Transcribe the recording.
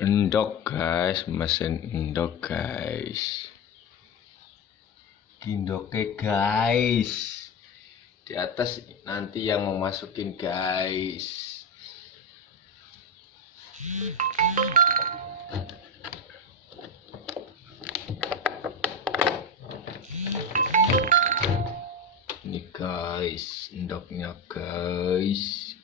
Endok guys, mesin endok guys. Indoknya guys. Di atas nanti yang mau masukin guys. Ini guys, endoknya guys.